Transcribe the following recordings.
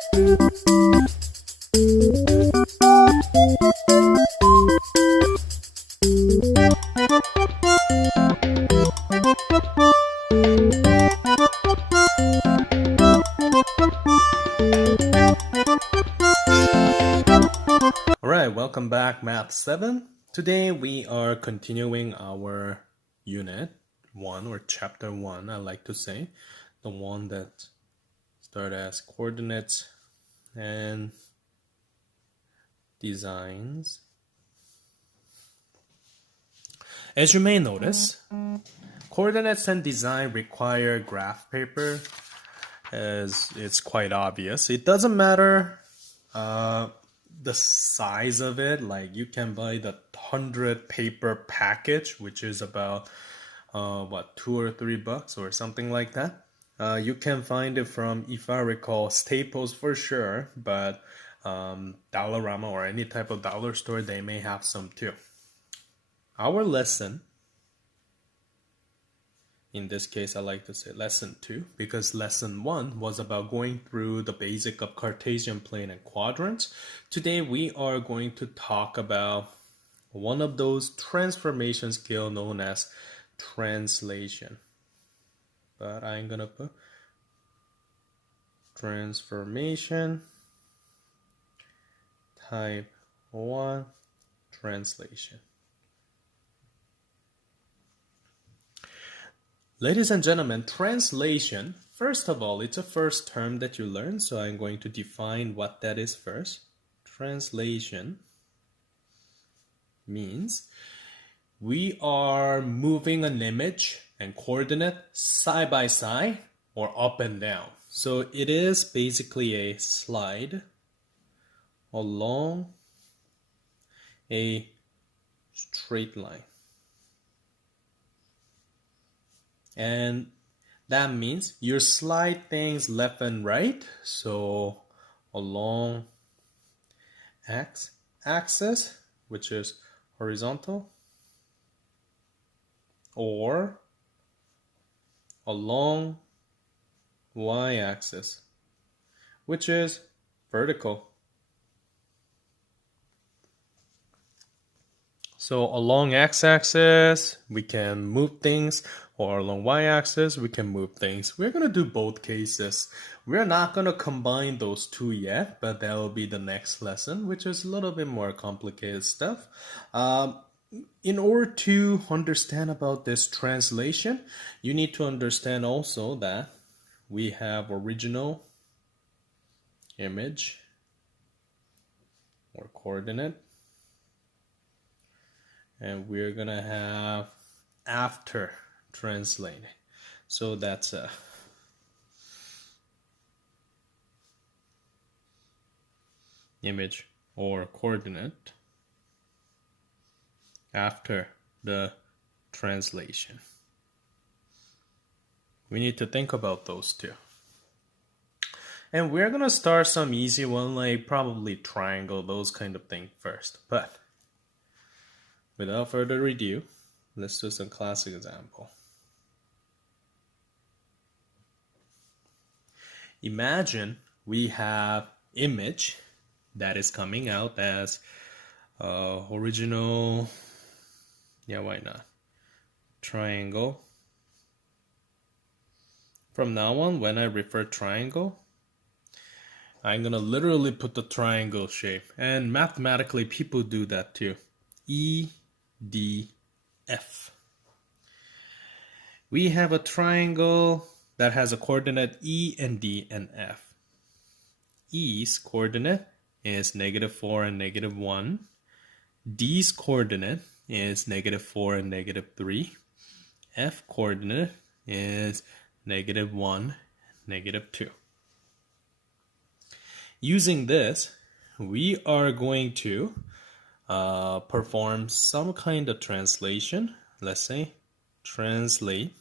Alright, welcome back, Math 7. Today we are continuing our unit 1 or chapter 1, I like to say. The one that starts as coordinates and designs. As you may notice, coordinates and design require graph paper, as it's quite obvious. It doesn't matter the size of it. Like, you can buy the 100 paper package, which is about $2 or $3 or something like that. You can find it from, if I recall, Staples for sure, but Dollarama or any type of dollar store, they may have some too. Our lesson, in this case I like to say lesson 2, because lesson 1 was about going through the basic of Cartesian plane and quadrants. Today we are going to talk about one of those transformation skills known as translation. But I'm gonna put transformation type 1 translation. Ladies and gentlemen, translation, first of all, it's a first term that you learn, so I'm going to define what that is first. Translation means we are moving an image and coordinate side by side or up and down. So it is basically a slide along a straight line. And that means you slide things left and right. So along x-axis, which is horizontal, or along y-axis, which is vertical. So along x-axis, we can move things, or along y-axis, we can move things. We're going to do both cases. We're not going to combine those two yet, but that will be the next lesson, which is a little bit more complicated stuff. In order to understand about this translation, you need to understand also that we have original image or coordinate, and we're gonna have after translate. So that's a image or coordinate after the translation. We need to think about those two. And we're gonna start some easy one, like probably triangle, those kind of things first. But without further ado, let's do some classic example. Imagine we have image that is coming out as original, why not, triangle. From now on, when I refer triangle, I'm gonna literally put the triangle shape, and mathematically people do that too. E, D, F. We have a triangle that has a coordinate E and D and F. E's coordinate is -4 and -1. D's coordinate is -4 and -3. F coordinate is -1, -2. Using this, we are going to perform some kind of translation. Let's say translate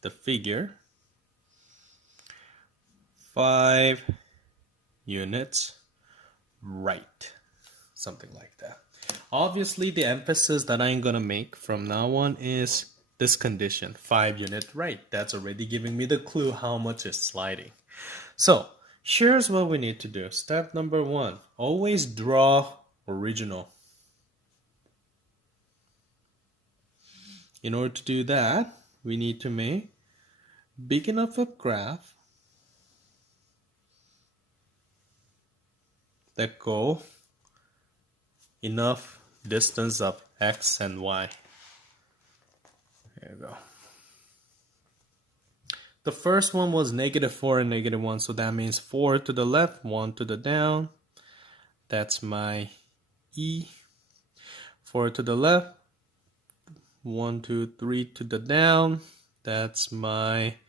the figure 5 units right, something like that. Obviously, the emphasis that I'm gonna make from now on is this condition, 5 unit right. That's already giving me the clue how much is sliding. So Here's what we need to do. Step number 1, always draw original. In order to do that, we need to make big enough a graph that go enough distance of x and y. There you go. The first one was -4 and -1, so that means 4 to the left, 1 to the down. That's my E. 4 to the left, 1, 2, 3 to the down. That's my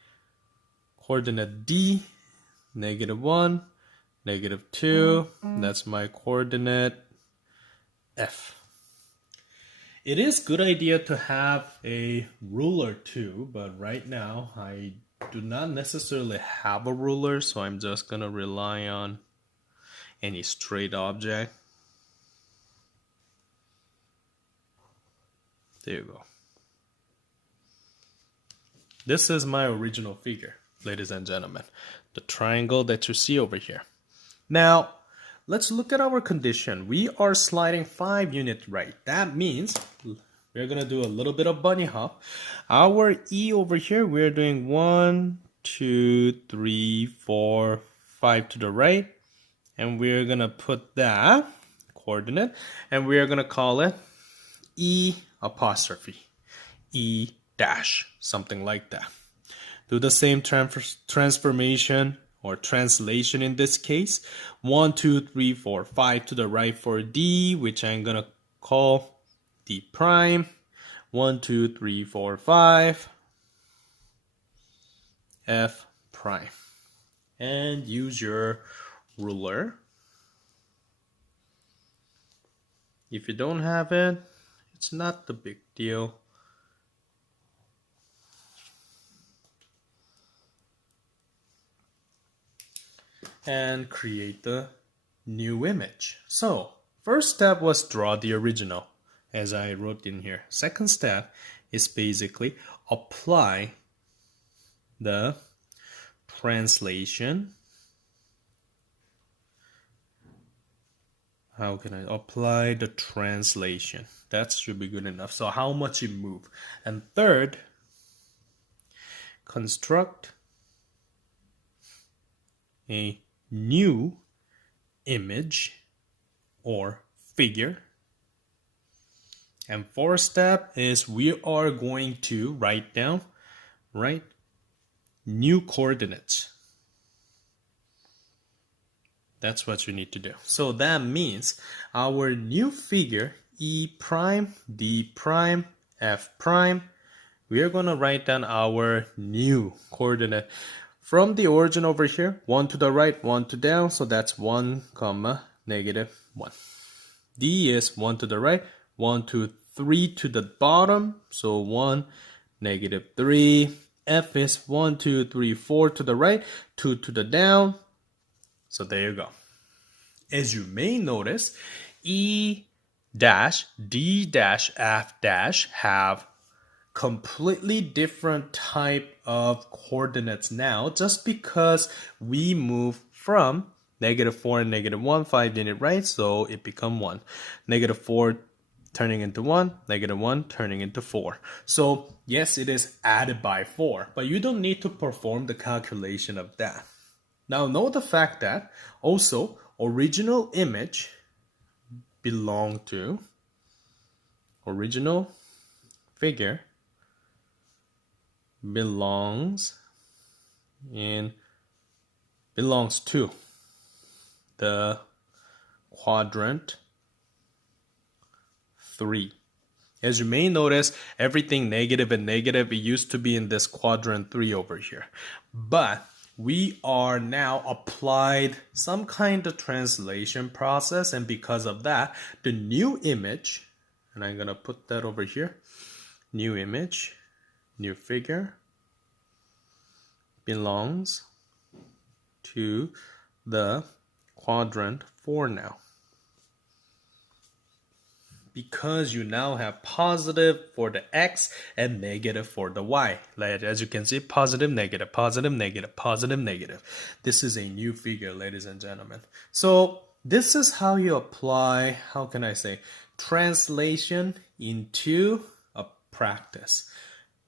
coordinate D. -1, -2. That's my coordinate F. It is good idea to have a ruler too, but right now I do not necessarily have a ruler, so I'm just gonna rely on any straight object. There you go. This is my original figure, ladies and gentlemen. The triangle that you see over here. Now, let's look at our condition. We are sliding 5 units right. That means we're going to do a little bit of bunny hop. Our E over here, we're doing 1, 2, 3, 4, 5 to the right. And we're going to put that coordinate, and we're going to call it E apostrophe, E dash, something like that. Do the same transformation or translation in this case. 1, 2, 3, 4, 5 to the right for D, which I'm going to call D prime. 1, 2, 3, 4, 5. F prime. And use your ruler. If you don't have it, it's not the big deal. And create the new image. So, first step was draw the original, as I wrote in here. Second step is basically apply the translation. How can I apply the translation? That should be good enough. So how much it move? And third, construct a new image or figure. And fourth step is we are going to write down, new coordinates. That's what you need to do. So that means our new figure, E prime, D prime, F prime, we are going to write down our new coordinate. From the origin over here, 1 to the right, 1 to down, so that's 1, -1. D is 1 to the right, 1, 2, 3 to the bottom, so 1, -3. F is 1, 2, 3, 4 to the right, 2 to the down. So there you go. As you may notice, E dash, D dash, F dash have completely different type of coordinates now, just because we move from -4 and -1, 5 unit right, so it become 1. -4 turning into 1, -1 turning into 4. So yes, it is added by 4, but you don't need to perform the calculation of that. Now know the fact that also original image belong to original figure belongs to the quadrant 3. As you may notice, everything negative and negative, it used to be in this quadrant 3 over here. But we are now applied some kind of translation process, and because of that, the new image, and I'm going to put that over here, new image, new figure, belongs to the quadrant 4 now. because you now have positive for the x and negative for the y. Like, as you can see, positive, negative, positive, negative, positive, negative. This is a new figure, ladies and gentlemen. So this is how you apply, how can I say, translation into a practice.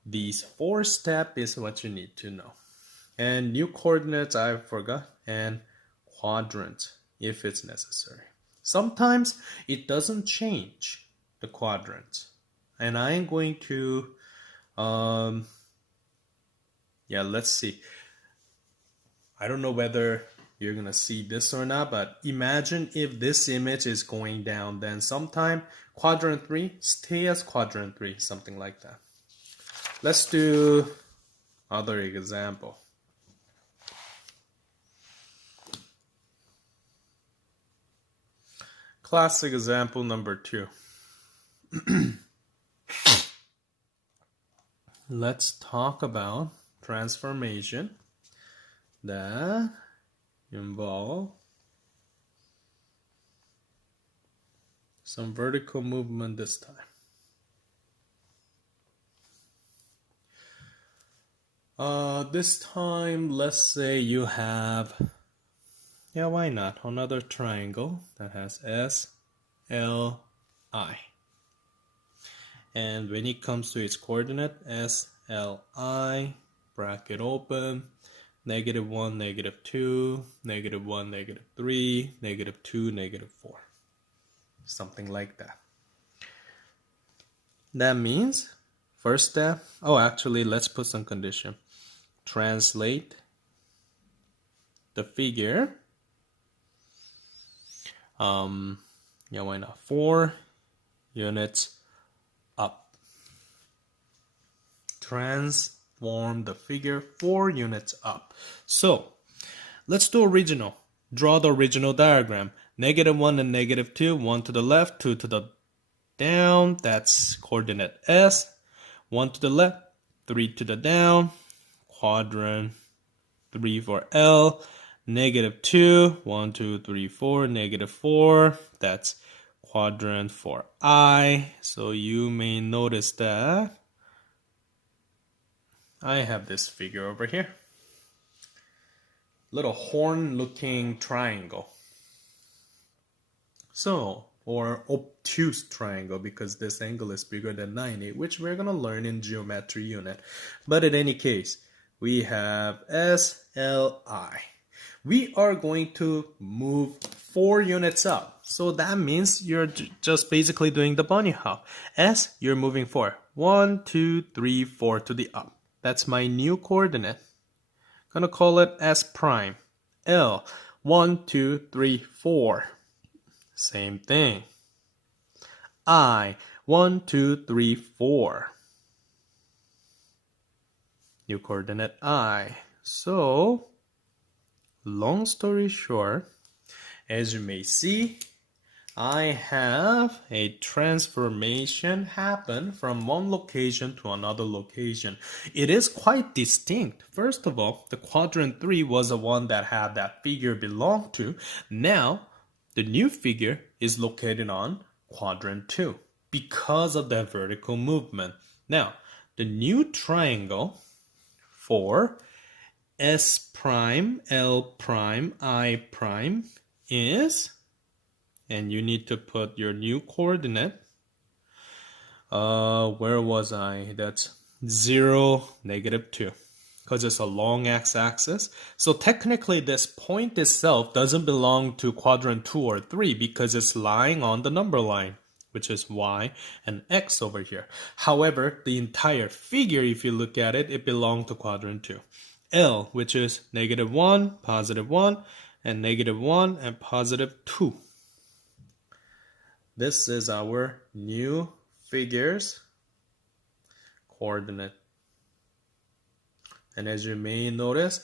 These 4 steps is what you need to know. And new coordinates, I forgot, and quadrant if it's necessary. Sometimes it doesn't change the quadrant. And I'm going to, let's see. I don't know whether you're going to see this or not, but imagine if this image is going down, then sometime quadrant 3, stay as quadrant 3, something like that. Let's do other example. Classic example number 2. Let's talk about transformation that involve some vertical movement this time. This time, let's say you have, why not, another triangle that has S, L, I. And when it comes to its coordinate, S, L, I, bracket open, -1, -2, -1, -3, -2, -4. Something like that. That means, first step, actually, let's put some condition. Translate the figure, why not, 4 units up. Transform the figure 4 units up. So, let's do original. Draw the original diagram. -1 and -2, 1 to the left, 2 to the down, that's coordinate S. 1 to the left, 3 to the down, quadrant 3 for L, -2, 1, 2, 3, 4, -4, that's quadrant for I. So you may notice that I have this figure over here. Little horn looking triangle. So, or obtuse triangle, because this angle is bigger than 90, which we're going to learn in geometry unit. But in any case, we have S, L, I. We are going to move 4 units up. So that means you're just basically doing the bunny hop. S, you're moving 4. 1, 2, 3, 4 to the up. That's my new coordinate. Gonna call it S prime. L, 1, 2, 3, 4. Same thing. I, 1, 2, 3, 4. New coordinate I. So, long story short, as you may see, I have a transformation happen from one location to another location. It is quite distinct. First of all, the quadrant 3 was the one that had that figure belong to. Now, the new figure is located on quadrant 2 because of that vertical movement. Now, the new triangle for S prime, L prime, I prime is, and you need to put your new coordinate. Where was I? That's 0, -2. Because it's a long x-axis. So technically this point itself doesn't belong to quadrant 2 or 3 because it's lying on the number line, which is y and x over here. However, the entire figure, if you look at it, it belongs to quadrant 2. L, which is -1, +1, and -1 and +2. This is our new figure's coordinate. And as you may notice,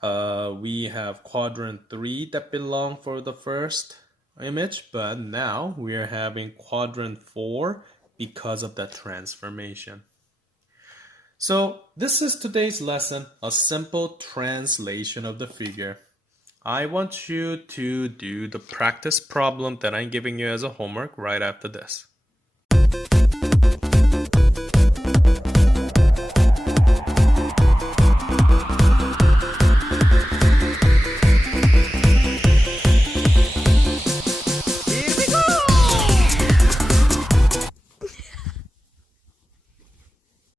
we have quadrant 3 that belong for the first image, but now we are having quadrant 4 because of that transformation. So this is today's lesson, a simple translation of the figure. I want you to do the practice problem that I'm giving you as a homework right after this.